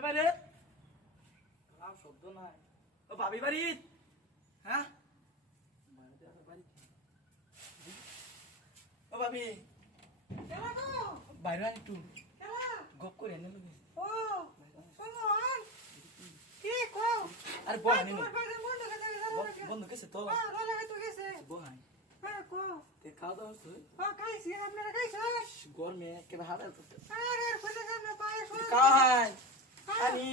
জামাই বাড়ি আর শব্দ নাই ও ভাবি বাড়ি হ্যাঁ ও ভাবি বাইরে আন একটু গপ করে এনে লোক আরে বহানি বন্ধু গেছে তো বহাই খাওয়া দাওয়া হচ্ছে গরমে কেন হাত কাহাই আনি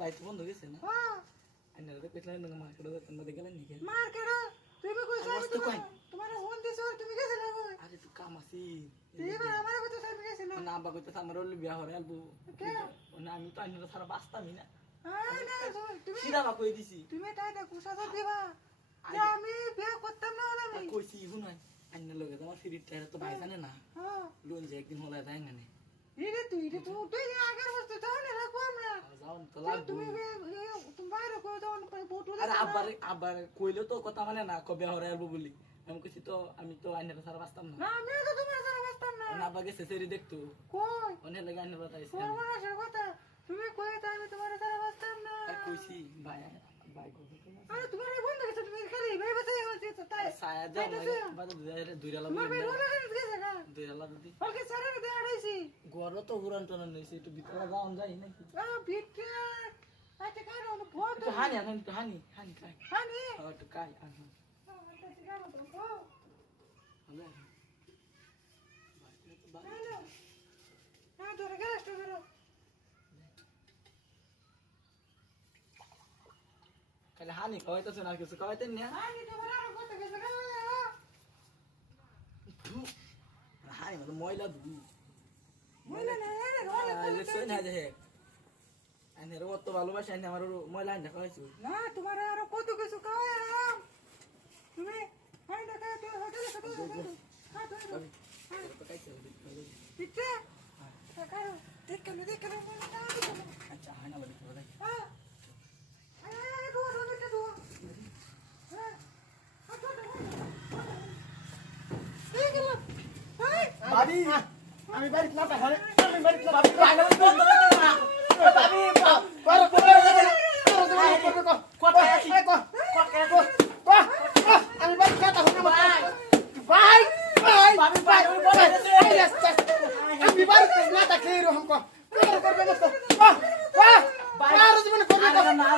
বাইক বন্ধ গেছে না আইনারা তো কইছিলেন না মার্কেটে তোমরা গেলেন নাকি মার্কেট তুমি কইছো তো কই তোমার ফোন দিছো তুমি গেছ না কই আরে তুই কাম আছি এবার আমার কথা তুমি গেছ না না আব্বা কইতে আমার ওলি বিয়া হরে আলবো না আমি তো আইনারা সারা বাস্তামি না না তুমি সিধা বা কই দিছি তুমি টাইটা কুসাদা দিবা যে আমি বিয়া করতাম না না আমি কইছি শুনাই আইনার লগে তোমার ফ্রি টাইরা তো ভাই জানে না হ্যাঁ লোন যে একদিন হলা যায় না এটা তুই আগের বস্তু তাও না রাখো আমরা যাও তো লাগবে তুমি বাইরে কই দাও ফটো আরে আবার কইলো তো কথা মানে না কবে হরে আলবো বলি আমি কইছি তো আমি তো আইনারা সারা বাস্তাম না না আমি তো তোমার সাথে বসতাম না না আব্বা গেছে সেরি দেখতো কই অনেক লাগে আইনারা তাইছে সর্বনাশের কথা তুমি কই তা আমি তোমার সাথে বসতাম না আর কইছি ভাই ভাই কইছি আরে তোমার বন্ধ গেছে তুমি খালি ভাই বাসাই হচ্ছে তো তাই সায়া যাও লাগে বাদ দুইরা লাগবে তোমার বের হলে গেছে গা দুইরা লাগবে দি ওকে সারা দে আড়াইছি গরো তো উড়ান টন নইছে একটু ভিতরে যাওন যাই নাকি ভিতরে আচ্ছা কারো ফটো তো হানি এখন তো হানি কাই হানি তো কাই আচ্ছা কারো তো হলে হ্যালো না তোরে গ্যাস তো বেরো খালি হানি কইতাছ না কিছু কইতেন না হানি তোমার আর কত গেছে গা হানি মানে ময়লা ধুই মইলা না আরে সই না যে আইনে রো তো ভালোবাসি আইনে আমার ময়লা আইনে খাইছো না তোমার আর কত কিছু খাওয়াম তুমি হাই দেখা তো হোটেলে কত হ্যাঁ তো কাইছে পিছে কারো দেখ কেন আচ্ছা হানা বলি তো ভাই হ্যাঁ এই দুয়া দুয়া দুয়া হ্যাঁ আচ্ছা এই গেল এই ভাবি আমি বাড়িতে না পারে আমি বাড়িতে না ভাবি বাইরে বন্ধ করতে না ভাবি কথা আছি আমি বাড়িতে না থাকব ভাই ভাই ভাবি বাইরে বন্ধ আমি বাড়িতে না থাকলে এরকম করবে না তো আর জীবন করবে না না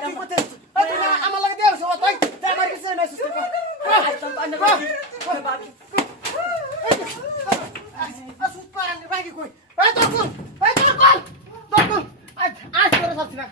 কি করতে আমার লাগে দেও সব তাই আমার কিছু নাই সুস্থ ভাবি আসুস পারানি ভাই কি কই এই তোর কোন আজ করে যাচ্ছি না